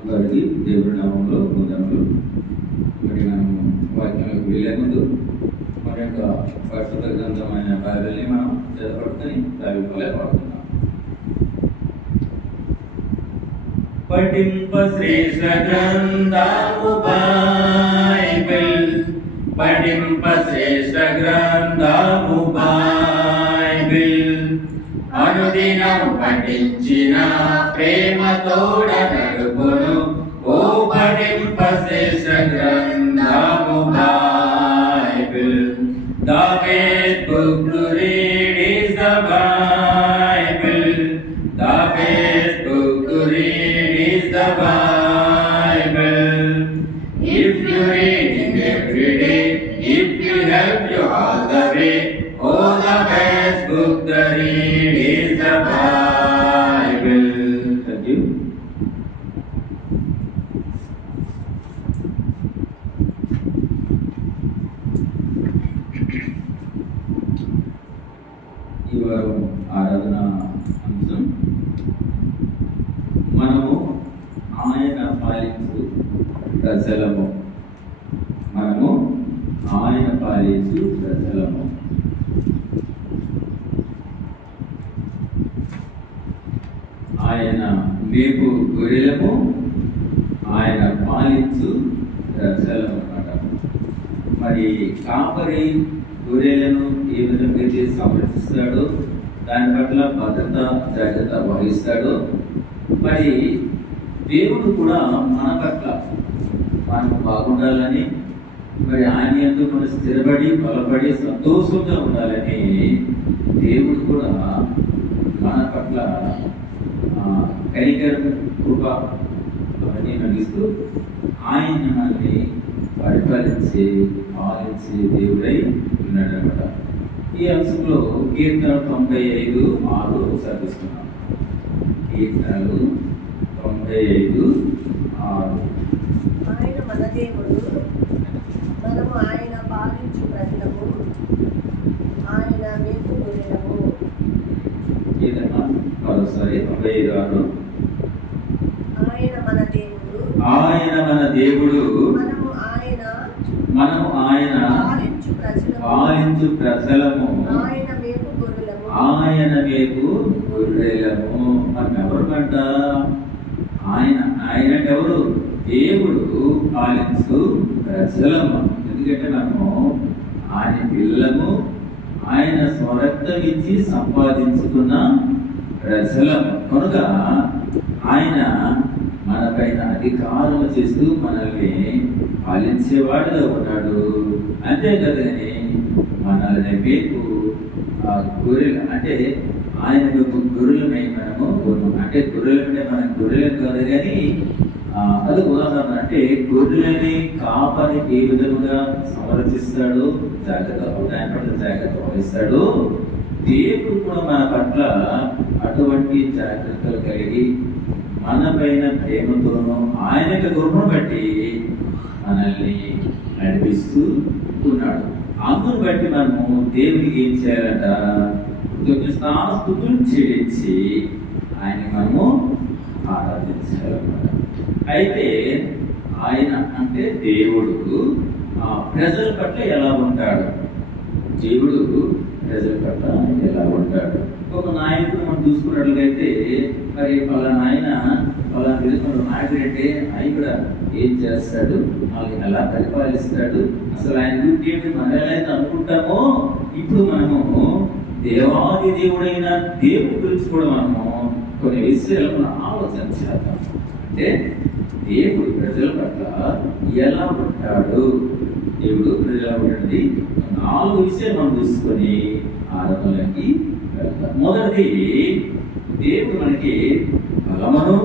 అందరికీ దేవుడి నామంలో వందనములు. మరి మనం వాక్యంలోకి వెళ్ళే ముందు మన యొక్క పరిశుద్ధ గ్రంథమైన బైబిల్ని మనం చదవబడుకొని బైబిల్ పాడుతున్నాం. పఠింప శ్రేష్ఠ గ్రంథము బైబిల్, పఠింప శ్రేష్ఠ గ్రంథము బైబిల్, అనుదినం పఠించిన ప్రేమతోడ నడుపును. ఓ పఠింప శ్రేష్ఠ గ్రంథము Bible. The best book to read is the Bible. The best book to read is the Bible. If you read it every day, if you help you all the way, oh, the best book to read is the Bible. Thank you. ఈ వారం ఆరాధన అంశం మనము ఆయన పాలించు ప్రజలము. మనము ఆయన పాలించు ప్రజలము. ఆయన మేపు గొర్రెలము, ఆయన పాలించు ప్రజలము అన్నమాట. మరి కాపరి గొర్రెలను ఏ విధంగా అయితే సంరక్షిస్తాడో, దాని పట్ల భద్రత జాగ్రత్త వహిస్తాడో, మరి దేవుడు కూడా మన పట్ల మనం బాగుండాలని, మరి ఆయన యందు మనం స్థిరపడి బలపడి సంతోషంగా ఉండాలని దేవుడు కూడా మన పట్ల కనికరం కృప అవన్నీ నడిస్తూ ఆయన మనల్ని పరిపాలించి పాలించి దేవుడై ఉన్నాడు అనమాట. ఈ అంశంలో కీర్తన 95:6 ఒకసారి తీసుకున్నాం. కీర్తనలు 95:6. ఆయన మన దేవుడు, మనము ఆయన పాలించు ప్రజలము, ఆయన మేపు గొర్రెలము. ఏదన్నా మరోసారి 95:6. ఆయన మన దేవుడు, ఆయన మన దేవుడు, మనము ఆయన పాలించు ప్రజలము, ఆయన మేపు గొర్రెలము. ఆయన మేపు గొర్రెలము. మనం ఎవరు కంట? ఆయన ఎవరు? దేవుడు పాలించు ప్రజలము. ఎందుకంటే మనము ఆయన పిల్లము, ఆయన స్వరక్తం ఇచ్చి సంపాదించుకున్న ప్రజలము. కనుక ఆయన మన పైన అధికారం చేస్తూ మనల్ని పాలించేవాడుగా ఉన్నాడు. అంతే కదని మనల్ని మేపు గొర్రెలు అంటే ఆయన మేము గొర్రెలమై మనము అంటే గొర్రెలంటే మన గొర్రెలు కాదు కానీ అది ఉదాహరణ. అంటే గొర్రెలని కాపరి ఏ విధముగా సంరక్షిస్తాడో, జాగ్రత్త వహిస్తాడో, దేవుడు కూడా మన పట్ల అటువంటి జాగ్రత్తలు కలిగి మన పైన ప్రేమతోనూ ఆయనకు కృపను బట్టి మనల్ని నడిపిస్తూ ఉన్నాడు. అందును బట్టి మనము దేవునికి ఏం చేయాలంట? స్తుతులు చెల్లించి ఆయన మనము ఆరాధించాలన్నమాట. అయితే ఆయన అంటే దేవుడు ప్రజల పట్ల ఎలా ఉంటాడు? దేవుడు ప్రజల పట్ల ఎలా ఉంటాడు? ఒక నాయకుడు మనం చూసుకున్నట్లయితే మరి పలానా ఆయన పలానా విధంగా నాయకుడు అంటే నాయకుడు ఏం చేస్తాడు, మనల్ని ఎలా పరిపాలిస్తాడు, అసలు ఆయన గురించి ఏంటి మనం ఎలా అయితే అనుకుంటామో, ఇప్పుడు మనము దేవాది దేవుడైన దేవుడి గురించి కూడా మనము కొన్ని విషయాలు మనం ఆలోచన చేద్దాం. అంటే దేవుడు ప్రజల పట్ల ఎలా ఉంటాడు, దేవుడు ప్రజలు ఎలా ఉంటుంది, 4 విషయాలు మనం చూసుకొని ఆరాధనలోకి వెళ్తాం. మొదటిది, దేవుడు మనకి బలమును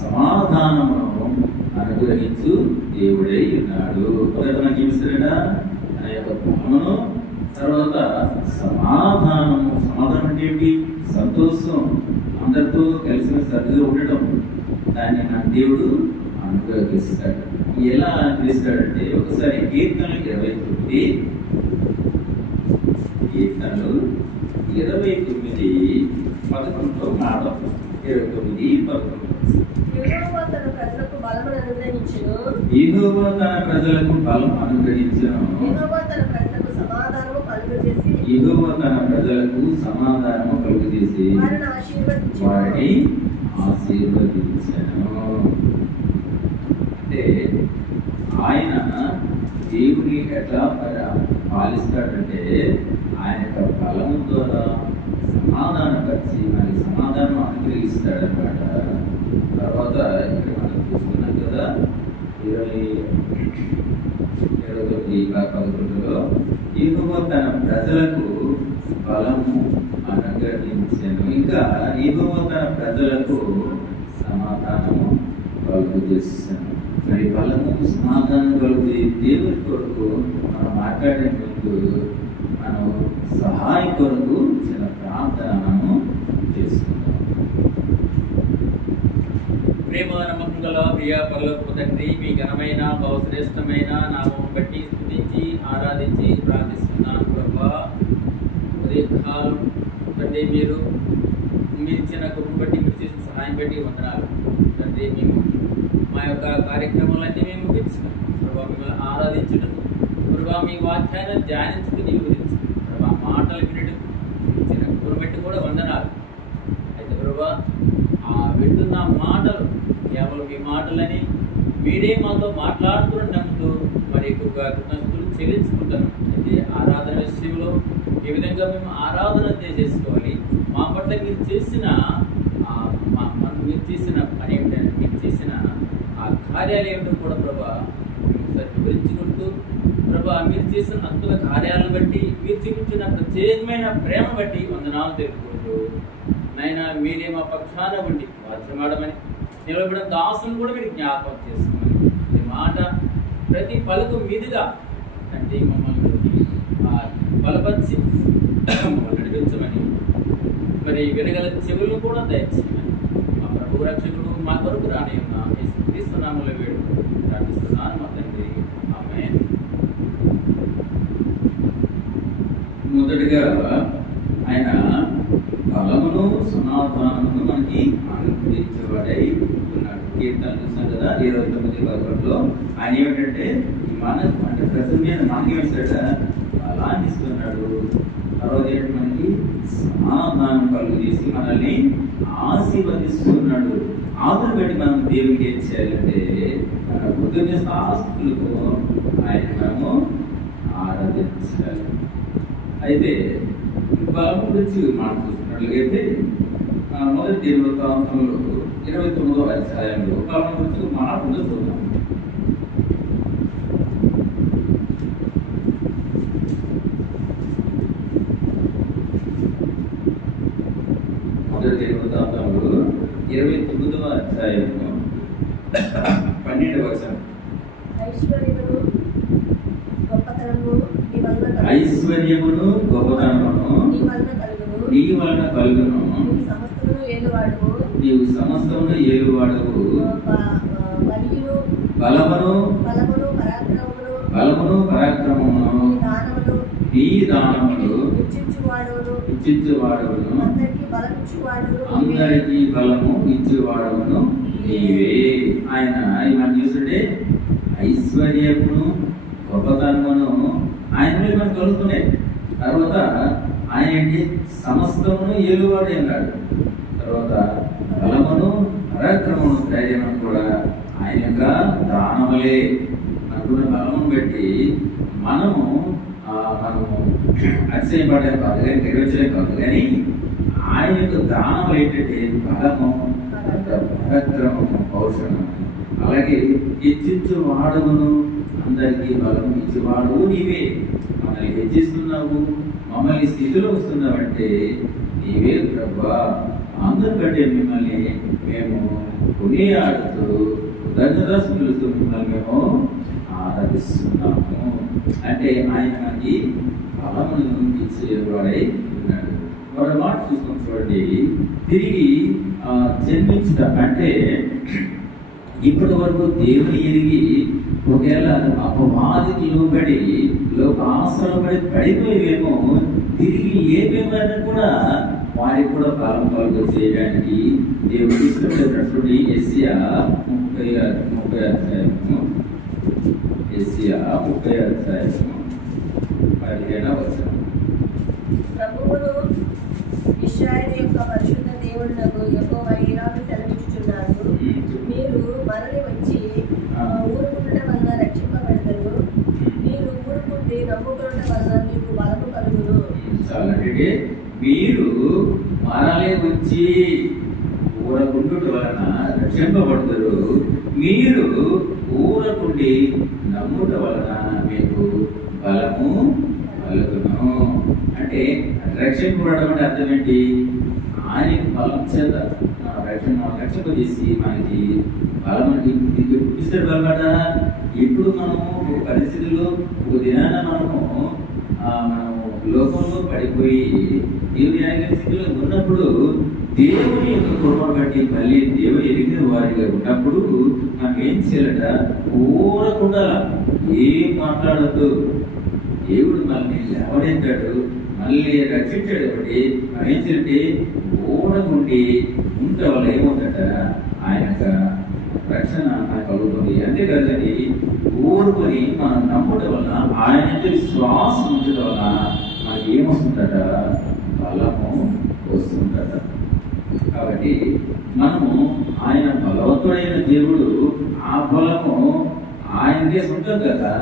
సమాధానమును అనుగ్రహించు దేవుడై ఉన్నాడు. మొదట మనకి ఏమిస్తాడా? మన యొక్క బలమును, తర్వాత సమాధానము. సమాధానం అంటే ఏంటి? సంతోషం, అందరితో కలిసిన సరిగా ఉండటం. దాన్ని మన దేవుడు అనుగ్రహిస్తాడు. ఎలా అనుగ్రహిస్తాడంటే ఒకసారి కీర్తనలు 29 29:11 మాట 29:11 యెహోవా తన ప్రజలకు బలమును అనుగ్రహించును. యెహోవా తన ప్రజలకు బలం అనుగ్రహించును. యెహోవా తన ప్రజలకు సమాధానము కలుగజేసి యెహోవా తన ప్రజలకు సమాధానము కలుగజేసి వారిని ఆశీర్వదించును. వారిని ఆశీర్వదించెను. అంటే ఆయన దేవుని ఎట్లా పాలిస్తాడంటే ఆయన యొక్క బలము ద్వారా సమాధానపరిచి మనకి సమాధానం అనుగ్రహిస్తాడనమాట. తర్వాత ఇక్కడ మనం చూసుకున్నాం కదా 27:11 యెహోవా తన ప్రజలకు బలము అనుగ్రహించెను. ఇంకా యెహోవా తన ప్రజలకు సమాధానము కలుగజేసాను. మరి బలము సమాధానం కలుగు దేవుని కొరకు మనం మాట్లాడే ముందు మనం సహాయ కొరకు చిన్న ప్రార్థన మనము చేసుకుంటాం. ప్రేమ నమ్మకం గల ప్రియ పరలోకపు తండ్రి, మీ ఘనమైన బహుశ్రేష్టమైన నామం బట్టి స్తుతించి ఆరాధించి ప్రార్థిస్తున్నాను ప్రభా. ఉదయకాలం తండ్రి మీరు ఇచ్చిన కృపను బట్టి మీరు చేసిన సహాయం బట్టి వందనాలు తండ్రి. మేము మా యొక్క కార్యక్రమాలన్నీ మేము ముగించుకున్నాం ప్రభా. మిమ్మల్ని ఆరాధించడం ప్రభా, మీ వాక్యాన్ని ధ్యానించుకుని గురించి ప్రభా మాటలు వినడం ఇచ్చిన కృపను బట్టి కూడా వందనాలు. అయితే ప్రభా ఆ వింటున్న మాటలు కేవలం మీ మాటలని మీరే మాతో మాట్లాడుతున్నట్టు మరి ఎక్కువగా కృతజ్ఞతలు చెల్లించుకుంటాను. అయితే ఆరాధన విషయంలో ఏ విధంగా మేము ఆరాధన చేసుకోవాలి, మా పట్ల మీరు చేసిన పని ఏమిటంటే మీరు చేసిన ఆ కార్యాలు ఏమిటో కూడా ప్రభా ఒకసారి వివరించుకుంటూ ప్రభా మీరు చేసిన అద్భుత కార్యాలను బట్టి మీరు చూపించిన ప్రత్యేకమైన ప్రేమ బట్టి వందనాలు తెలుపుకుంటూ నాయన మీరే మా పక్షాన ఉండి వాద్యమాడమని నిలబడిన దాసులను కూడా మీరు జ్ఞాపకం చేసుకోమని ఈ మాట ప్రతి పలుకు మీదుగా అంటే మమ్మల్ని బలపరిచి మమ్మల్ని నడిపించమని మరి వినగల చెవులను కూడా దయచేయమని మా ప్రభు రక్షకుడు మా కొరకు రాని ఉన్న యేసుక్రీస్తు నామములో వేడుకు ప్రార్థిస్తున్నాను మా తండ్రి, ఆమేన్. మొదటిగా ఆయన బలమును సమాధానమును మనకి అనుగ్రహించబడై ఉన్నాడు. కీర్తన చూస్తాం కదా 29:11 ఆయన ఏమిటంటే అంటే ప్రజల మీద మనకి వేస్తాడా బలాన్ని ఇస్తున్నాడు. తర్వాత ఏంటి మనకి సమాధానం కలుగు చేసి మనల్ని ఆశీర్వదిస్తున్నాడు. ఆదులు పెట్టి మనం దేవునికి ఏం చేయాలంటే మన కృతజ్ఞతాస్తులతో ఆయన మనము ఆరాధించాలి. అయితే బలం గురించి మనం చూస్తున్నట్లయితే మొదటి దినవృత్తాంతంలో 29వ అధ్యాయంలో బలం గురించి మాట ఉందో చూద్దాం. మొదటి దినవృత్తాంతంలో 29వ అధ్యాయంలో 12వ వచనం. ఐశ్వర్యమును గొప్పతనము నీ వలన కలుగును. నీవు సమస్తమును ఏలువాడవు. బలమును పరాక్రమమును నీ దానములు ఇచ్చించువాడవును. అందరికీ బలము ఇచ్చేవాడవును నీవే. ఆయన మనం చూస్తుంటే ఐశ్వర్యమును గొప్పతనమును ఆయనలో మనం కలుగుతున్నాయి. తర్వాత ఆయన ఏంటి సమస్తమును ఏలువాడే అన్నాడు. తర్వాత బలమును పరాక్రమమును ధైర్యం కూడా ఆయన యొక్క దానములే. మనకున్న బలమును బట్టి మనము అతిశయపడే కాదు కానీ నెరవేర్చలే కాదు కానీ ఆయన యొక్క దానములు ఏంటంటే బలము, పరాక్రమము, పౌరుషము. అలాగే హెచ్చించు వాడవును, అందరికీ బలము ఇచ్చేవాడు నీవే. మనల్ని హెచ్చిస్తున్నావు, మమ్మల్ని స్థితిలో వస్తున్నావంటే నీవే ప్రభా. అందరికంటే మిమ్మల్ని మేము కొనియాడుతూ కృతజ్ఞతాస్తుతులతో మిమ్మల్ని మేము ఆరాధిస్తున్నాము. అంటే ఆయన మనకి బలమును ఇచ్చేవాడై ఉన్నాడు. మరో మాట చూసుకొని చూడండి, తిరిగి జన్మించుట అంటే ఇప్పటి వరకు దేవుని ఎరిగి ఒకవేళ అపవాదికి లోబడి లోకాసనలో పడిపోయేమో తిరిగి లేపేవారిని కూడా వారికి కూడా బలం కలుగ చేయడానికి దేవుడు ఇష్టపడినటువంటి యెషయా 30 అధ్యాయము 15వ వచనం. ప్రభువును ఇశ్రాయేలు యొక్క పరిశుద్ధ దేవుడునకు యెహోవా ఇలాగ సెలవిచ్చుచున్నాడు, మీరు మరలి వచ్చి ఊరుకుండటం వలన రక్షింపబడతారు, మీరు ఊరుకుండి నమ్ముకునటం వలన మీకు బలము కలుగును. చాలంటే మీరు మరలి వచ్చి ఊరకుండుట వలన రక్షింపబడతారు, మీరు ఊరకుండి నమ్ముట వలన మీకు బలము కలుగును. అంటే రక్షింపబడడం అంటే అర్థం ఏంటి? ఆయనకి బలం చేత రక్షింపజేసి మనకి బలం పుట్టిస్తారు బలమాట. ఇప్పుడు మనము ఒక పరిస్థితుల్లో ఒక దినాన మనము లోకంలో పడిపోయి దేవుని అడిగిన స్థితిలో ఉన్నప్పుడు దేవుని యొక్క కృపను బట్టి మళ్ళీ దేవుని ఎరిగిన వారిగా ఉన్నప్పుడు మనం ఏం చేయాలట? ఊరకుండా ఏం మాట్లాడద్దు. దేవుడు మనల్ని లేవనెత్తాడు, మళ్ళీ రక్షించాడు కాబట్టి మనం ఏం చేయాలంటే ఊరకుండి ఉంటే వల్ల ఏమవుతుందట? ఆయన రక్షణ మనకు కలుగుతుంది. అంతేకాదండి, ఊరుకొని మనం నమ్మడం వల్ల ఆయన విశ్వాసం ఉంచడం వల్ల మనకి ఏమొస్తుందట? బలము వస్తుందట. కాబట్టి మనము ఆయన బలవంతుడైన దేవుడు, ఆ బలము ఆయనకే ఉంటాం కదా,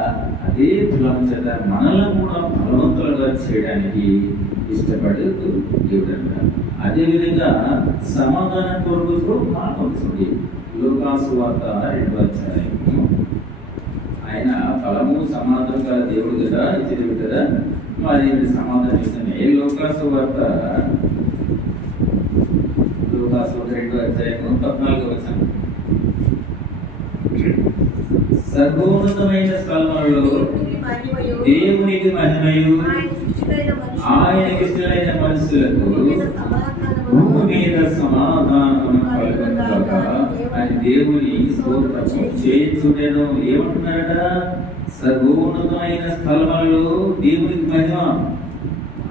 అదే బలం చేత మనల్ని కూడా బలవంతులుగా చేయడానికి ఇష్టపడేది దేవుడు అంట. అదేవిధంగా సమాధానం కొరకు మాట్లాడుతుంది. లూకాసు వార్త 2వ అధ్యాయము. ఆయన బలము సమాధానం గల దేవుడు కదా, ఇచ్చేది కదా, అది సమాధానం ఇస్తానే. లూకాసు వార్త 2వ అధ్యాయము 14వ వచనం. సర్వోన్నతమైన స్థలములలో దేవునికి మహిమయు ఆయనకి ఇష్టమైన మనుషులకు భూమి మీద సమాధానము కలుగునుగాక అని దేవుని స్తోత్రము చేయుచుండెను. ఏమంటున్నారట? సర్వోన్నతమైన స్థలములలో దేవునికి మహిమ,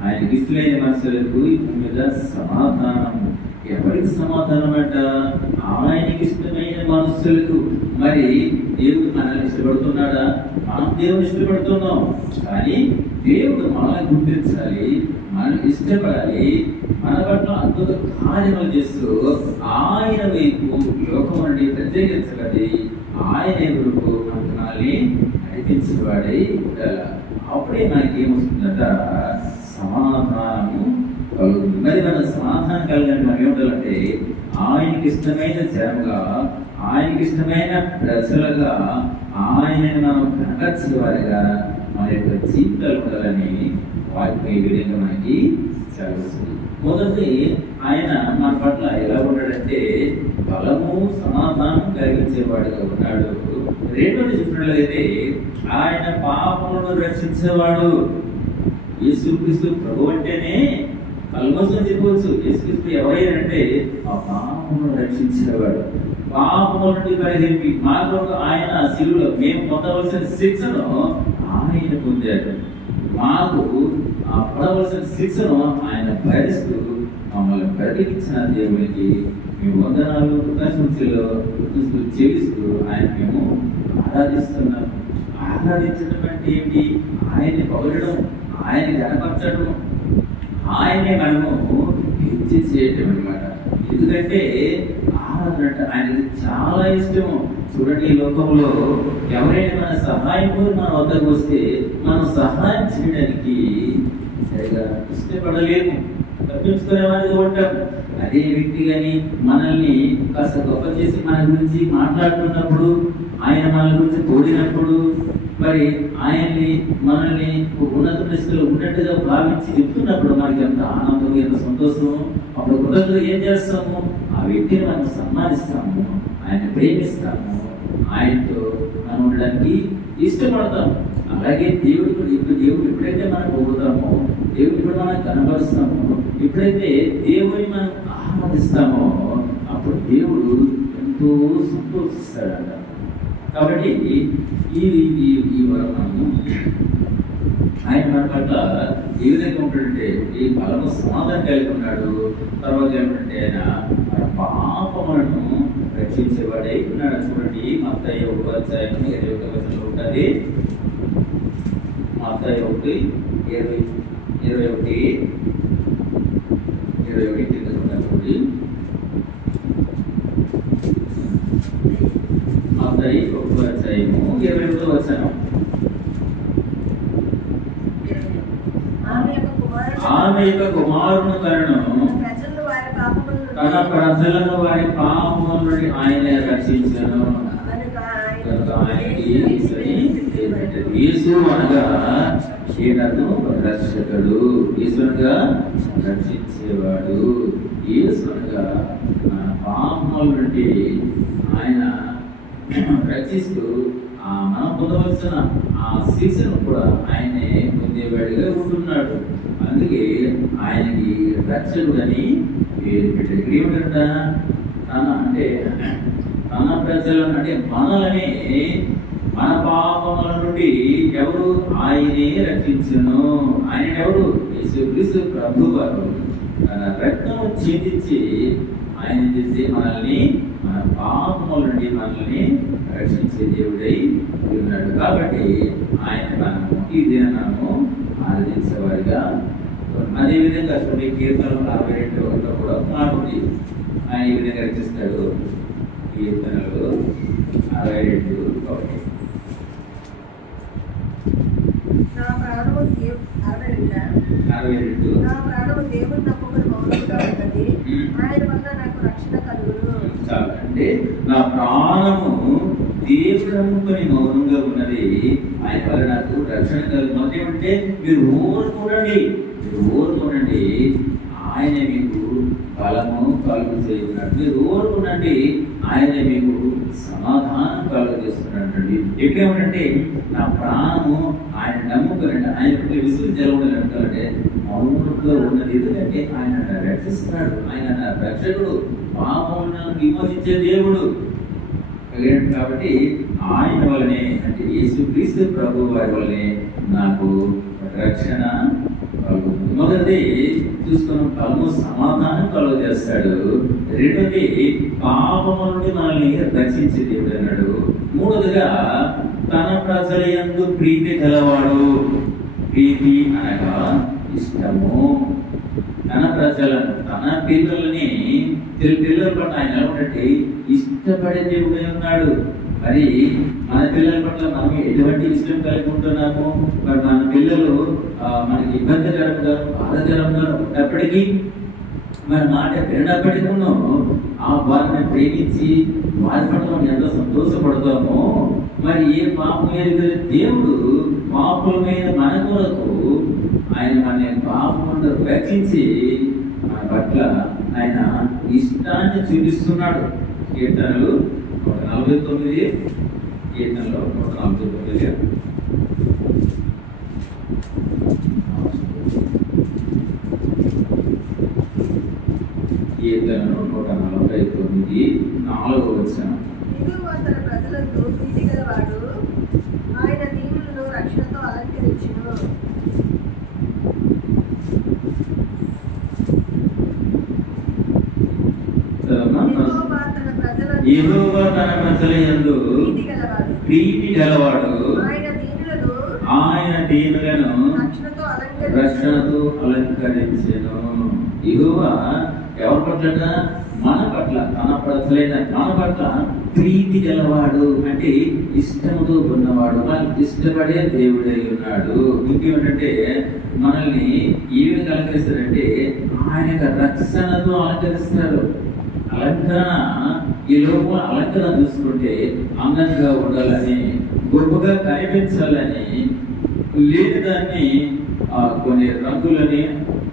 ఆయనకి ఇష్టమైన మనుషులకు భూమి మీద సమాధానం. ఎవరికి సమాధానం అంట? ఆయనకి ఇష్టమైన మనుషులకు. మరి దేవుడు మనల్ని ఇష్టపడుతున్నాడా? మనం దేవుని ఇష్టపడుతున్నాం, కానీ దేవుడు మనల్ని గుర్తించాలి, మనల్ని ఇష్టపడాలి, మన పట్ల అద్భుత కార్యములు చేస్తూ ఆయన వైపు లోకం నుండి ప్రత్యేకించబడి ఆయన ఎదురుకు మనల్ని నడిపించేవాడై ఉండాలి. అప్పుడే మనకి ఏమొస్తుందట? సమాధానము కలుగుతుంది. మరి మన సమాధానం కలగని మనం ఏమిటంటే ఆయనకి ఇష్టమైన జనముగా, ఆయనకి ఇష్టమైన ప్రజలుగా, ఆయనని మనం కనపరిచిన వారిగా మన యొక్క జీవితాలు ఉండాలని వాక్యం ఈ విధంగా మనకి చదువుతుంది. మొదటి ఆయన మన పట్ల ఎలా ఉన్నాడంటే బలము సమాధానం కలిగించేవాడుగా ఉన్నాడు. రెండోది చూసినట్లయితే ఆయన పాపములను రక్షించేవాడు. యేసుక్రీస్తు ప్రభు అంటేనే కల్మసం చెప్పవచ్చు. యేసుక్రీస్తు ఎవరైనంటే ఆ పాపములను రక్షించేవాడు. పాపముల నుండి పరిగెత్తి మా కొరకు ఆయన శిలువలో మేము పొందవలసిన శిక్షను ఆయన పొందాడు. మాకు ఆ పడవలసిన శిక్షను ఆయన భరిస్తూ మమ్మల్ని బ్రతికించిన దేవునికి మేము వందనాలు కృతజ్ఞతలు చెల్లిస్తూ ఆయన మేము ఆరాధిస్తున్నాము. ఆరాధించడం అంటే ఏంటి? ఆయన్ని పొగడడం, ఆయన్ని కనపరచడం, ఆయనే మనము హెచ్చి చేయటం అనమాట. ఎందుకంటే ఆరాధన అంటే ఆయనకి చాలా ఇష్టము. చూడండి, ఈ లోకంలో ఎవరైనా మన సహాయం కోరి మన వద్దకు వస్తే మనం సహాయం చేయడానికి సరిగా ఇష్టపడలేము, తప్పించుకునే వారిగా ఉంటాం. అదే వ్యక్తి కానీ మనల్ని కాస్త గొప్ప చేసి మన గురించి మాట్లాడుతున్నప్పుడు, ఆయన మన గురించి తోడినప్పుడు, మరి ఆయన్ని మనల్ని ఉన్నత స్థితిలో ఉన్నట్టుగా భావించి చెప్తున్నప్పుడు మనకి ఎంత ఆనందం, ఎంత సంతోషం. అప్పుడు కృతజ్ఞతలు ఏం చేస్తాము? ఆ వ్యక్తిని మనం సన్మానిస్తాము, ఆయన ప్రేమిస్తాము, ఆయనతో మనం ఉండడానికి ఇష్టపడతాము. అలాగే దేవుడు ఎప్పుడైతే మనం పొగుతామో, దేవుడు కూడా మనం కనపరుస్తామో, ఎప్పుడైతే దేవుడిని మనం ఆరాధిస్తామో అప్పుడు దేవుడు ఎంతో సంతోషిస్తాడట. కాబట్టి ఈ వరం మనము ఆయన మన పట్ల ఏ విధంగా ఉంటాడంటే ఈ బలము సమాధానం కలిగి ఉన్నాడు. తర్వాత ఏమిటంటే ఆయన మన పాపములను రక్షించేవాడే ఉన్నాడు. చూడండి మత్తయి 1:21 ఉంటుంది. మత్తయి 1:21 కింద చూడండి. మత్తయి 1:21 ఆమె యొక్క కుమారుని కలను తన ప్రజలను వారి పాపముల నుండి ఆయనే రక్షించను. యేసు అనగా ఈయనను రక్షకుడు, యేసు అనగా రక్షించేవాడు. యేసు అనగా మన పాపముల నుండి ఆయన రక్షిస్తూ మనం పొందవలసిన ఆ శిక్షను కూడా ఆయనే పొందేవాడిగా ఉంటున్నాడు. అందుకే ఆయనకి రక్షకుడని పేరు పెట్టాడు. ఏమిటంట అంటే తన ప్రజలను అంటే మనల్ని మన పాపముల నుండి ఎవరు ఆయనే రక్షించును. ఆయన ఎవరు? యేసుక్రీస్తు ప్రభు వారు తన రక్తము చిందించి ఆయన చేసి మనల్ని మన పాపముల నుండి మనల్ని రక్షించే దేవుడై ఉన్నాడు. కాబట్టి ఆయన మనము ఈ దినము ఆరాధించేవారిగా. అదేవిధంగా చూడండి కీర్తనలు 62 కూడా మాట ఉంది. ఆయన ఈ విధంగా రచిస్తాడు. కీర్తనలు 62:1 నా ప్రాణము దేవుని నమ్ముకుని మౌనంగా ఉన్నది. ఆయన వల్ల నాకు రక్షణ కలుగును. అంటే నా ప్రాణము దేవుడు నమ్ముకుని మౌనంగా ఉన్నది, ఆయన వల్ల నాకు రక్షణ కలుగును. అంటే మీరు ఊరుకోనండి, ఆయన మీకు బలము కలుగు చేస్తున్నాడు. మీరు ఊరుకునండి, ఆయన మీకు సమాధానం కలుగు చేస్తున్నాడు. ఎక్కడేమంటే నా ప్రాణము ఆయన నమ్ముకునండి, ఆయన విశ్వవిద్యాలయంటే మౌనంగా ఉన్నది. ఎందుకంటే ఆయన రక్షిస్తున్నాడు, ఆయన రక్షకుడు, పాపములను విమోచించే దేవుడు. కాబట్టి ఆయన వల్లనే అంటే యేసుక్రీస్తు ప్రభు వారి వల్లనే నాకు రక్షణ కలుగుతుంది. మొదటిది చూసుకున్న ఫలము సమాధానం కలుగ చేస్తాడు. రెండోది పాపము నుండి మనల్ని రక్షించే దేవుడు అన్నాడు. మూడోదిగా తన ప్రజల యందు ప్రీతి గలవాడు. ప్రీతి అనగా ఇష్టము. తన ప్రజలను తన పిల్లలని పిల్లల పట్ల ఆయన ఎలా ఇష్టపడే దేవుడే ఉన్నాడు. మరి మన పిల్లల పట్ల మనం ఎటువంటి ఇష్టం కలిగి ఉంటున్నాము? మరి మన పిల్లలు మనకి ఇబ్బందికరంగా బాధకరంగా ఉన్నప్పటికీ మన మాట వినప్పటికీ వారిని ప్రేమించి వారి పట్ల మనం ఎంతో సంతోషపడతామో, మరి ఏ పాపం లేదు దేవుడు పాపమైన మన కొరకు ఆయన మన పాపం రక్షించి మన పట్ల ఆయన ఇష్టాన్ని చూపిస్తున్నాడు. కీర్తనలు 149 కీర్తనలో 149 కీర్తనలు 149 4వ వచనం. తన ప్రజలకు ప్రీతి గలవాడు, ఆయన దీనులను రక్షణతో అలంకరించును. యెహోవా తన ప్రజల యందు ప్రీతి గలవాడు, ఆయన దీనులను రక్షణతో అలంకరించెను. యెహోవా ఎవరి పట్ల? మన పట్ల, తన ప్రజలైన మన పట్ల ప్రీతి గలవాడు అంటే ఇష్టంతో ఉన్నవాడు, మనకి ఇష్టపడే దేవుడై ఉన్నాడు. ఇంకేమిటంటే మనల్ని ఏ విధంగా అలంకరిస్తారంటే ఆయన రక్షణతో అలంకరిస్తారు. అలంకరణ ఈ లోపల అలంకరణ చూసుకుంటే అందంగా ఉండాలని, గొప్పగా కనిపించాలని, లేని దాన్ని కొన్ని రంగులని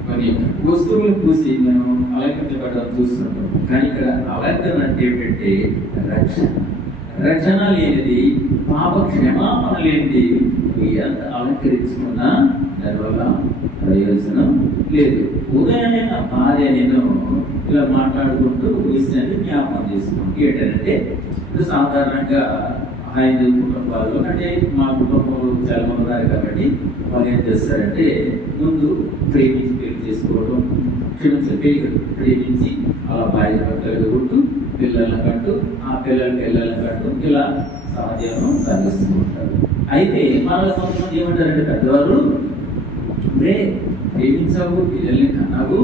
కొన్ని వస్తువులు పూసి మేము అలంకరించబడడం చూస్తున్నాం. కానీ ఇక్కడ అలంకరణ అంటే ఏంటంటే రక్షణ లేనిది, పాప క్షమాపణ లేనిది ఎంత అలంకరించుకున్నా దానివల్ల ప్రయోజనం లేదు. ఉదయాన్నే నా భార్య నేను ఇలా మాట్లాడుకుంటూ విషయాన్ని జ్ఞాపకం చేసుకుంటూ ఏంటంటే ఇప్పుడు సాధారణంగా 5 కుటుంబాలు, అంటే మా కుటుంబంలో చాలా మంది ఉన్నారు కాబట్టి వాళ్ళు ఏం చేస్తారంటే ముందు ప్రేమించి పెళ్లి చేసుకోవడం, ప్రేమించి అలా భార్య భర్తలు కొట్టు, పిల్లలను కట్టు, ఆ పిల్లలను కట్టు, ఇలా సహజీవనం సాగిస్తూ ఉంటారు. అయితే మనలో కొంతమంది ఏమంటారంటే పెద్దవాళ్ళు, ప్రేమించావు, పిల్లల్ని కన్నావు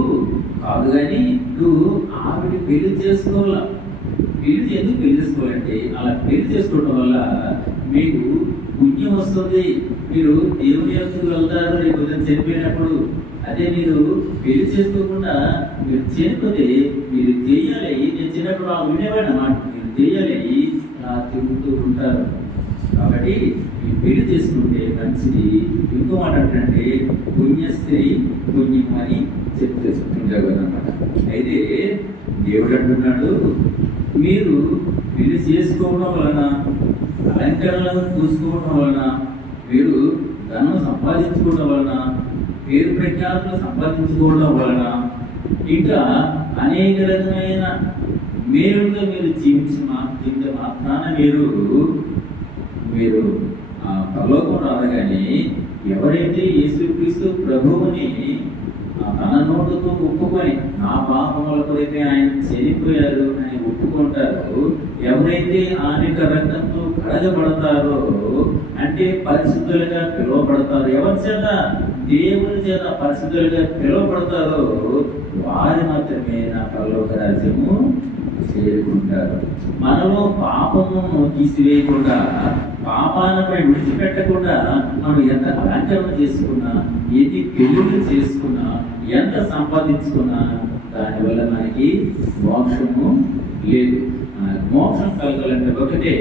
కాదు కానీ నువ్వు ఆవిడ పెళ్లి చేసుకోవాలా. ఎందుకు పెళ్లి చేసుకోవాలంటే అలా పెళ్లి చేసుకోవడం వల్ల మీకు పుణ్యం వస్తుంది, మీరు దేవుని యొక్క వెళ్తారు రేపు చనిపోయినప్పుడు. అదే మీరు పెళ్లి చేసుకోకుండా మీరు చనిపోతే మీరు చేయాలి, నేను చిన్నప్పుడు వినేవాడు అన్నమాట, మీరు చేయాలి అలా తిరుగుతూ ఉంటారు. కాబట్టి మీరు పెళ్లి చేసుకుంటే మంచిది. ఇంకో మాట అంటే పుణ్యస్త్రీ పుణ్యం అని చెప్తుంటారు అన్నమాట. అయితే దేవుడు అంటున్నాడు, మీరు పెళ్లి చేసుకోవడం వలన, అలంకరణలను చూసుకోవడం వలన, మీరు ధనం సంపాదించుకోవడం వలన, పేరు ప్రఖ్యాతులు సంపాదించుకోవడం వలన, ఇంకా అనేక రకమైన మేలుగా మీరు జీవించే మాత్రాన మీరు పరలోకం రాదు. కానీ ఎవరైతే యేసుక్రీస్తు ప్రభువుని తన నోటుతో ఒప్పుకొని నా పాపముల కొరకే ఆయన చనిపోయారు అని ఒప్పుకుంటారో, ఎవరైతే ఆయన రక్తంతో కడగబడతారో, అంటే పరిశుద్ధులుగా పిలువబడతారో, ఎవరి చేత దేవుని చేత పరిశుద్ధులుగా పిలువబడతారో వారి మాత్రమే నా పరలోక రాజ్యము చేరుకుంటారు. మనలో పాపమును తీసివేయకుండా, పాపాలపై విడిచిపెట్టకుండా మనం ఎంత అలంకరణ చేసుకున్నా, ఎన్ని పెళ్లిళ్ళు చేసుకున్నా, ఎంత సంపాదించుకున్నా దానివల్ల మనకి మోక్షము లేదు. మోక్షం కలగాలంటే ఒకటే,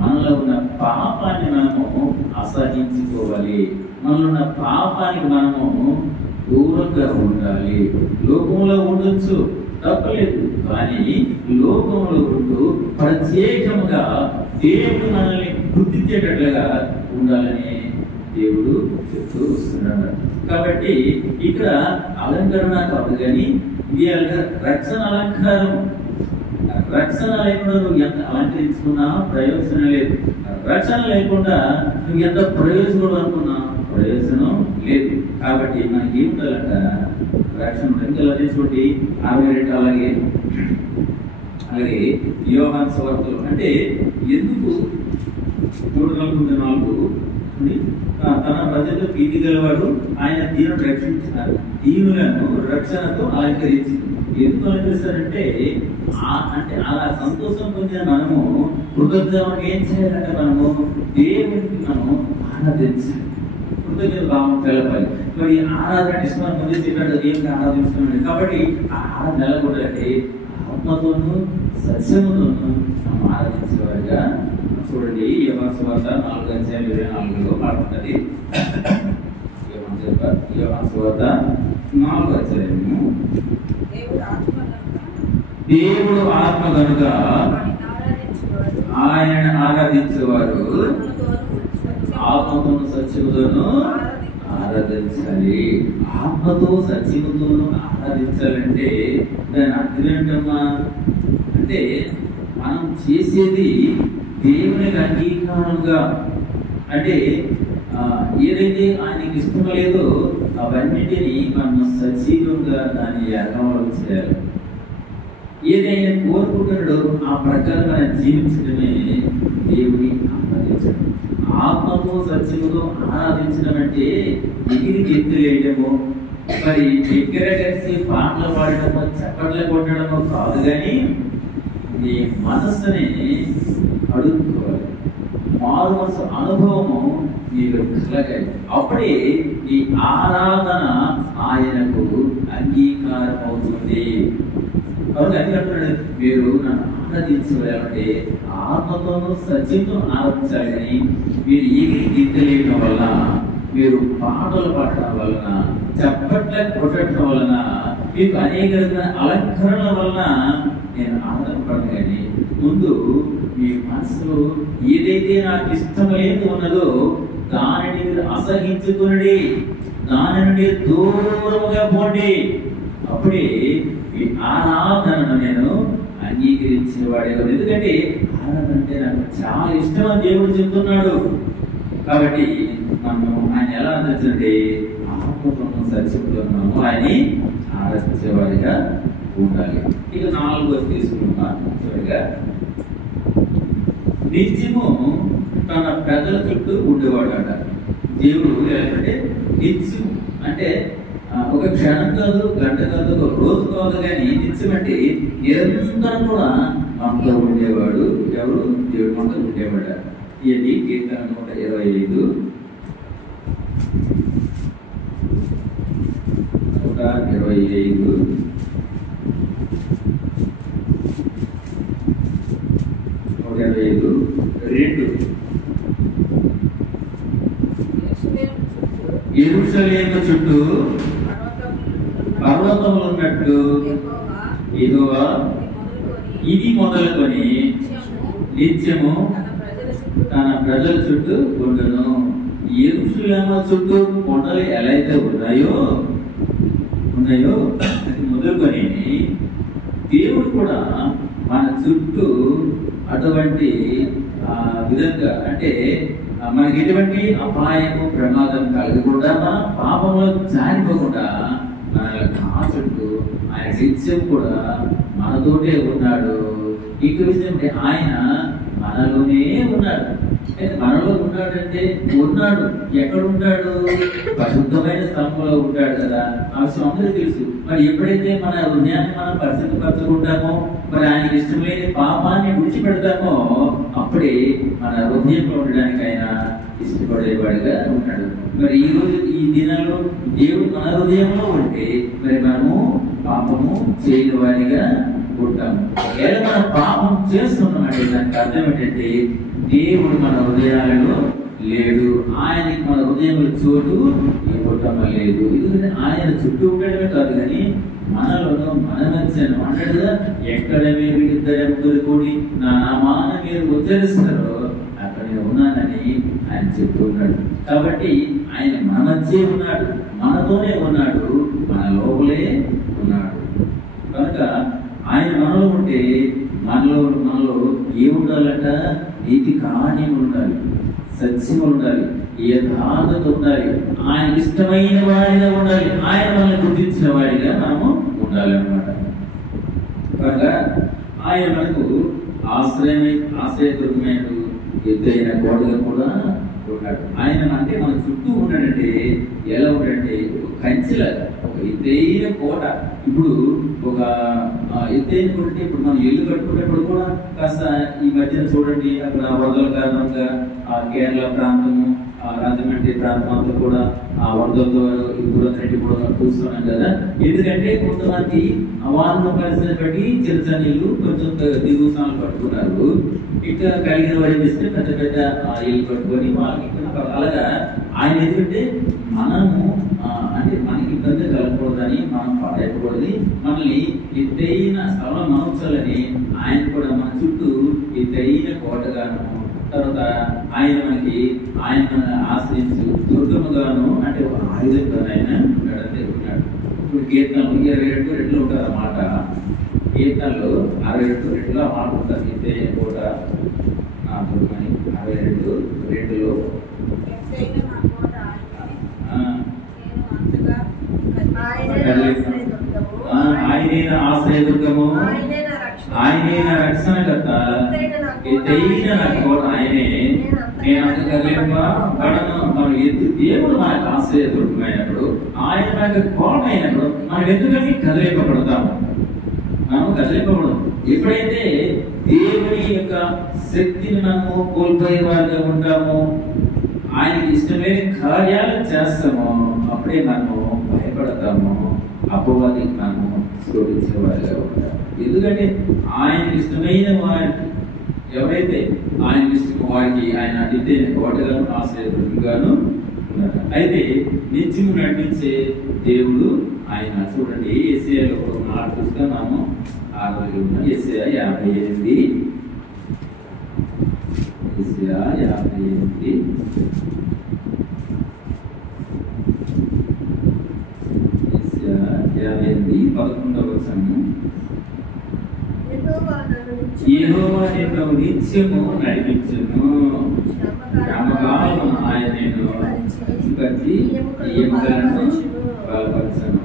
మనలో ఉన్న పాపాన్ని మనము అసహించుకోవాలి. మనలో ఉన్న పాపానికి మనము దూరంగా ఉండాలి. లోకంలో ఉండొచ్చు, తప్పలేదు, కానీ లోకంలో ఉంటూ ప్రత్యేకంగా దేవుడు మనల్ని గుర్తించేటట్లుగా ఉండాలని దేవుడు చెప్తూ వస్తున్నాడు. కాబట్టి ఇక్కడ అలంకరణ కాదు కానీ ఇది రక్షణ అలంకారం. రక్షణ లేకుండా నువ్వు ఎంత అలంకరించుకున్నా ప్రయోజనం లేదు. రక్షణ లేకుండా నువ్వు ఎంత ప్రయోజనం అనుకున్నా ప్రయోజనం లేదు. కాబట్టి మనకి ఏం ఉండాలంట, రక్షణ ఇంకా తీసుకోండి 62. అలాగే యోహాను సువార్తలు అంటే ఎందుకు 3:4 తన ప్రజలకు ప్రీతి గలవాడు, ఆయన దీనులను రక్షించినారు, దీనులను రక్షణతో అలంకరించింది. ఎందుకు అలంకరిస్తారంటే అంటే అలా సంతోషం పొందిన మనము కృతజ్ఞతను ఏం చేయాలంటే మనము దేవునికి మనం ఆరాధించాలి, కృతజ్ఞత భావం తెలపాలి. మరి ఆరాధన ఇష్టం ముందు చెప్పాడు, దేవునికి ఆరాధిస్తున్నాడు. కాబట్టి ఆ ఆరాధన నెలకొంటే ఆత్మతోనూ సత్యముతోనూ మనం ఆరాధించేవారుగా చూడండి. యోహాను సువార్త 4:24 మాట్లాడుతుంది. యోహాను సువార్త 4 దేవుడు ఆత్మ కనుక ఆయనను ఆరాధించేవారు ఆత్మతోను సత్యముతోనూ ఆరాధించాలి. ఆత్మతో సత్యముతోనూ ఆరాధించాలంటే దాని అర్థం ఏంటమ్మా అంటే మనం చేసేది దేవునికి అంగీకారంగా, అంటే ఏదైతే ఆయనకి ఇష్టం లేదో అవన్నిటినీ మనం సజీవంగా దాన్ని యాగం చేయాలి. ఏదైనా కోరుకుంటున్నాడో ఆ ప్రకారం మనం జీవించడమే దేవుని ఆరాధించడం. ఆత్మతో సత్యముతో ఆరాధించడం అంటే ఎగిరి ఎత్తులేయడము, మరి దగ్గర కలిసి పాటలు పాడటము, చప్పట్లు కొట్టడము కాదు, కానీ నీ మనస్సుని అడుక్కోవాలి. మారు మనసు అనుభవము నీకు కలగాలి. అప్పుడే ఈ ఆరాధన ఆయనకు అంగీకారం అవుతుంది. అంటున్నాడు, మీరు నన్ను ఆరాధించవాలంటే ఆత్మతోనూ సత్యంతో ఆరాధించాలి. కానీ మీరు ఎగిరి గిద్దలేయడం వల్ల, మీరు పాటలు పాడటం వలన, చప్పట్ల కొట్టడం వలన, మీకు అనేక అలంకరణల వలన నేను ఆనందపడను. కానీ ముందు మీ మనసులో ఏదైతే నాకు ఇష్టం లేదు ఉన్నదో దానిని మీరు అసహించుకుని దాని నుండి దూరముగా పోండి. అప్పుడే ఈ ఆరాధనను నేను అంగీకరించేవాడే కాదు. ఎందుకంటే ఆరాధన అంటే నాకు చాలా ఇష్టం అని దేవుడు చెప్తున్నాడు. కాబట్టి మనం ఆయన ఎలా ఆరాధించండి, ఆత్మతోనూ సత్యంతోనూ ఆయన్ని ఆరాధించేవాడిగా ఉండాలి. ఇక 4వ తీసుకుంటున్నాం. చివరిగా నిత్యము తన ప్రజల చుట్టూ ఉండేవాడు అంట. దేవుడు అంటే నిత్యం అంటే ఒక క్షణం కాదు, గంట కాదు, ఒక రోజు కాదు, కానీ నిత్యం అంటే నిరంతరం కూడా మనతో ఉండేవాడు. ఎవరు? దేవుడు మనతో ఉండేవాడు. ఇది కీర్తన 125 125 2 యెరూషలేము చుట్టూ పర్వతములు ఉన్నట్టు యెహోవా ఇది మొదలుకొని నిత్యము తన ప్రజల చుట్టూ ఉండను. యెరూషలేము చుట్టూ కొండలు ఎలా అయితే ఉన్నాయో అది మొదలుకొని దేవుడు కూడా మన చుట్టూ అటువంటి విధంగా అంటే మనకి ఎటువంటి అపాయము ప్రమాదం కలగకుండా, మన పాపంలో జారిపోకుండా మనల్ని కాచుంటూ ఆయన నిత్యం కూడా మనతోటే ఉన్నాడు. ఇంకో విషయం అంటే ఆయన మనలోనే ఉన్నాడు. మనలో ఉన్నాడంటే ఉన్నాడు. ఎక్కడ ఉంటాడు? పరిశుద్ధమైన స్థలంలో ఉంటాడు కదా. ఆ విషయం అందరికీ తెలుసు. మరి ఎప్పుడైతే మన హృదయాన్ని మనం పరిశుద్ధపరచుకుంటామో, మరి ఆయనకి ఇష్టమైన పాపాన్ని విడిచిపెడతామో, అప్పుడే మన హృదయంలో ఉండడానికి ఆయన ఇష్టపడేవాడిగా ఉంటాడు. మరి ఈ రోజు ఈ దినాల్లో దేవుడు మన హృదయంలో ఉంటే మరి మనము పాపము చేయని వారిగా ఉంటాము. ఒకవేళ మనం పాపం చేస్తున్నామంటే దానికి అర్థం ఏంటంటే దేవుడు మన హృదయాలలో లేడు. ఆయనకి మన హృదయంలో చోటు ఇవ్వటం లేదు. ఎందుకంటే ఆయన చుట్టూ ఉండడమే కాదు, కానీ మనలోనూ మన మధ్యను అంటాడు, ఎక్కడ మీరు ఇద్దరు కూడి నా నామాన మీరు ఉచ్చరిస్తారో అక్కడ నేను ఉన్నానని ఆయన చెప్తూ ఉన్నాడు. కాబట్టి ఆయన మన మధ్య ఉన్నాడు, మనతోనే ఉన్నాడు, మన లోపలే ఉన్నాడు. కనుక ఆయన మనలో ఉంటే మనలో ఏ ఉండాలట? నీతి కాణ్యములు ఉండాలి, సత్యములు ఉండాలి, యథార్థత ఉండాలి, ఆయన ఇష్టమైన వాడిగా ఉండాలి, ఆయన మనల్ని గుర్తించిన వాడిగా మనము ఉండాలి అన్నమాట. కనుక ఆయన మనకు ఆశ్రయదుర్గమైన ఎత్తైన కోటగా కూడా ఉన్నాడు. ఆయన అంటే మన చుట్టూ ఉన్నాడంటే ఎలా ఉన్నాడంటే కంచెలాగా, ఒక ఎత్తైన కోట. ఇప్పుడు ఒక ఎత్తైన కోట అంటే ఇప్పుడు మనం ఇల్లు కట్టుకునేప్పుడు కూడా కాస్త ఈ మధ్యన చూడండి, అక్కడ వరదల కారణంగా కేరళ ప్రాంతము, రాజమండ్రి ప్రాంతం అంతా కూడా ఆ వరదలతో ఇప్పుడు చూస్తున్నాం కదా. ఎందుకంటే కొంతమంది వాహన పరిస్థితిని బట్టి చిన్న నీళ్ళు కొంచెం దిగువ స్థానాలు పట్టుకున్నారు. ఇంకా కలిగిన వారు చేస్తే పెద్ద పెద్ద ఇల్లు కట్టుకొని వాళ్ళకి అలాగా ఆయన ఎందుకంటే మనము అంటే మనకి ఇబ్బంది కలగకూడదని, మనం పాడైపోకూడదు, మనల్ని ఎత్తైన స్థలం మనోచాలని ఆయన కూడా మన చుట్టూ ఎత్తైన కోటగాను, తర్వాత ఆయన మన ఆశ్రయించు దుర్గముగాను అంటే ఒక ఆయుధంగా ఆయన ఉన్నాడు. ఇప్పుడు కీర్తనలు 22:2 ఉంటారు అన్నమాట. కీర్తనలు 62:2 ఆ మాట ఉంటారు. ఎత్తైన కోట నా దుర్గమని 62:2 ఆయనైన ఆశ్రయదుర్గము, ఆయనైన రక్షణకర్త, ఎత్తైన కోట ఆయనే, నేను అంతకలేపడను. మనం దేవుడు మనకు ఆశ్రయదుర్గమైనప్పుడు, ఆయన మనకు కోట అయినప్పుడు మనం ఎందుకని కదిలింపబడతాము? మనము కదిలింపబడము. ఎప్పుడైతే దేవుని యొక్క శక్తిని మనము కోల్పోయే వారిగా ఉంటామో, ఆయనకి ఇష్టమైన కార్యాలు చేస్తామో, అప్పుడే మనము భయపడతాము, అపవాదికి మనము శోధించే వారిగా ఉంటాము. ఎందుకంటే ఆయనకి ఇష్టమైన వారికి, ఎవరైతే ఆయనకి ఇష్టం వారికి ఆయన అడిగితే కోటగాను ఆశ్రయదుర్గంగాను ఉన్నారు. అయితే నిత్యము నడిపించే దేవుడు ఆయన. చూడండి యెషయాలో ఒక మాట చూస్తే మనము యెషయా 58 యెషయా 58 11వ వచనము. యెహోవా యెహోవా నిన్ను నిత్యము నడిపించును. శ్రమకాలం ఆయన నిన్ను పరిచి ఎముకలను బలపరచును.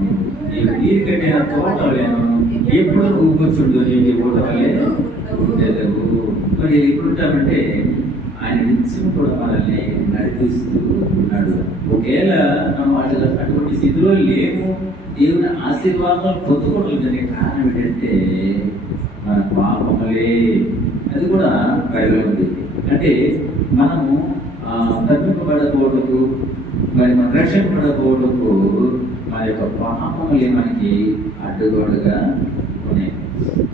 నీవు నీరు కట్టిన తోటలేను ఎప్పుడు ఊపొచ్చుడు నీకు ఊటలే ఉండేదవు. మరి ఎప్పుడుంటామంటే ఆయన నిత్యం కూడా మనల్ని నడిపిస్తూ ఉన్నాడు. ఒకవేళ మనం అటువంటి స్థితిలో లేము, దేవుని ఆశీర్వాదాలు పొందుకోవడం దానికి కారణం ఏంటంటే మన పాపములే. అది కూడా బయలు ఉంది. అంటే మనము తప్పింపబడకూడదు, మరి మన రక్షింపబడకూడదు, మన యొక్క పాపములే మనకి అడ్డుగోడుగా ఉన్నాయి.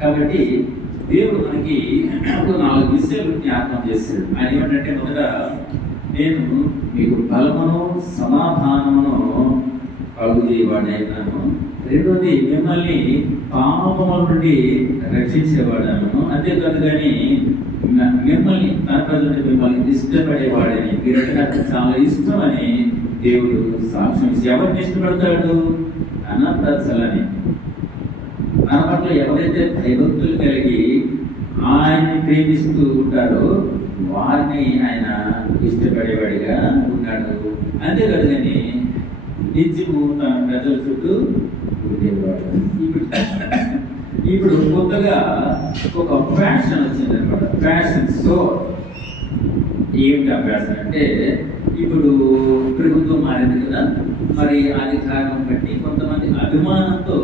కాబట్టి దేవుడు మనకి ఒక 4 విషయాలు జ్ఞాపకం చేశాడు. ఆయన ఏమంటే, మొదట నేను మీకు బలమును సమాధానమును కలుగజేయవాడైనాను. రెండోది మిమ్మల్ని పాపముల నుండి రక్షించేవాడాను. అంతేకాదు కానీ మిమ్మల్ని తన ప్రజలు మిమ్మల్ని ఇష్టపడేవాడని, మీరంటే నాకు చాలా ఇష్టం అని దేవుడు సాక్ష్యం. ఎవరిని ఇష్టపడతాడు? తన ప్రజలని. తన పట్ల ఎవరైతే భయభక్తులు కలిగి ఆయన్ని ప్రేమిస్తూ ఉంటారో వారిని ఆయన ఇష్టపడేవాడిగా ఉన్నాడు. అంతేకాదు కానీ నిత్యము తన ప్రజల చుట్టూ ఉండేవాడు. ఇప్పుడు కొత్తగా ఒక ఫ్యాషన్ వచ్చిందనమాట. Fashion show. ఏమిటి ఆ ఫ్యాషన్ అంటే, ఇప్పుడు ప్రభుత్వం మారింది కదా, మరి అధికారం బట్టి కొంతమంది అభిమానంతో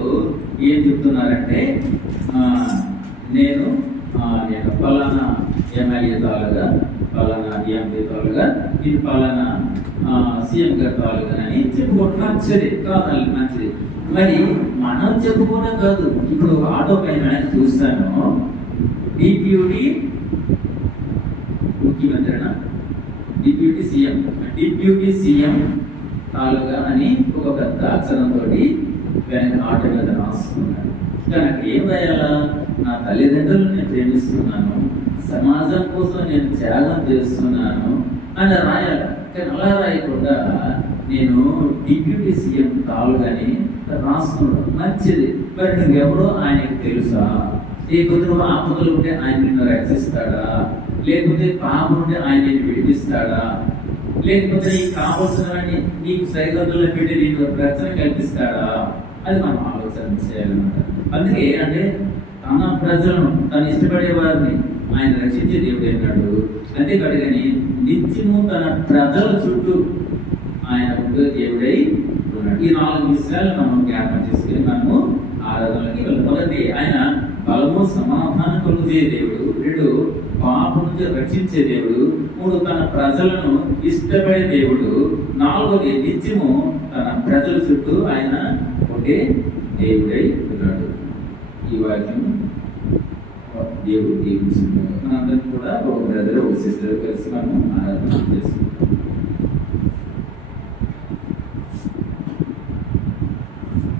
ఏం చెప్తున్నారంటే, నేను పలానా ఎమ్మెల్యే తాలుగా, పలానా ఎంపీ తాలుగా, ఇది పలానా సీఎం గారి తాలుగా అని చెప్పుకోవడం మంచిది కాదు, మంచిది. మరి మనం చెప్పుకోవడం కాదు. ఇప్పుడు ఆటో పైన చూస్తాను, డిప్యూటీ ముఖ్యమంత్రినా, డిప్యూటీ సీఎం తాలుగా అని ఒక పెద్ద అక్షరంతో వెనక ఆటో మీద రాసుకున్నాడు. నాకు ఏం రాయాలా? నా తల్లిదండ్రులను నేను ప్రేమిస్తున్నాను, సమాజం కోసం నేను త్యాగం చేస్తున్నాను అని రాయాలి. కానీ అలా రాయకుండా నేను డిప్యూటీ సీఎం తాలుగాని రాసుకున్నాడు. మంచిది. మరి నువ్వెవరో ఆయనకు తెలుసా? లేకపోతే నువ్వు ఆపదలు ఉంటే ఆయన నిన్ను రక్షిస్తాడా? లేకపోతే పాపం ఉంటే ఆయన నిన్ను విడిపిస్తాడా? లేకపోతే నీకు కావాల్సినవన్నీ నీకు సరిహద్దుల్లో పెట్టి నీకు రక్షణ కల్పిస్తాడా? అది మనం ఆలోచన చేయాలన్నమాట. అందుకే అంటే తన ప్రజలను తను ఇష్టపడే వారిని ఆయన రక్షించే దేవుడు అన్నాడు. అంతేకాదు కానీ నిత్యము తన ప్రజల చుట్టూ ఆయన ఉండే దేవుడై ఉన్నాడు. ఈ 4 విషయాలు మనం జ్ఞాపకం చేసుకుని మనము ఆరాధనలకి వెళ్ళాలి. మొదటి, ఆయన బలము సమాధానం కలుగజే దేవుడు. 2, పాపం నుంచి రక్షించే దేవుడు. 3, తన ప్రజలను ఇష్టపడే దేవుడు. 4, నిత్యము తన ప్రజల చుట్టూ ఆయన ఒకే దేవుడై ఉన్నాడు. ఈ వాక్యం దేవుడు దీవించింది. మనందరం కూడా ఒక బ్రదర్ ఒక సిస్టర్ కలిసి మనం ఆరాధన చేస్తాం.